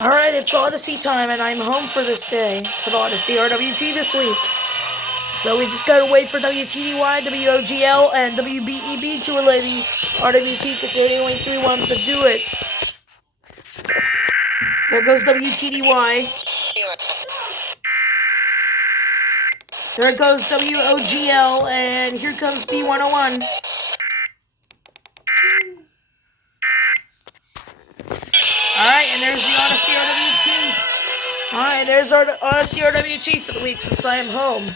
Alright, it's Auducy time, and I'm home for this day, for the Auducy RWT this week. So we just gotta wait for WTDY, WOGL, and WBEB to relay the RWT, because they're the only three ones that do it. There goes WTDY. There goes WOGL, and here comes B101. Alright, and there's the Auducy RWT. Alright, there's our Auducy RWT for the week since I am home.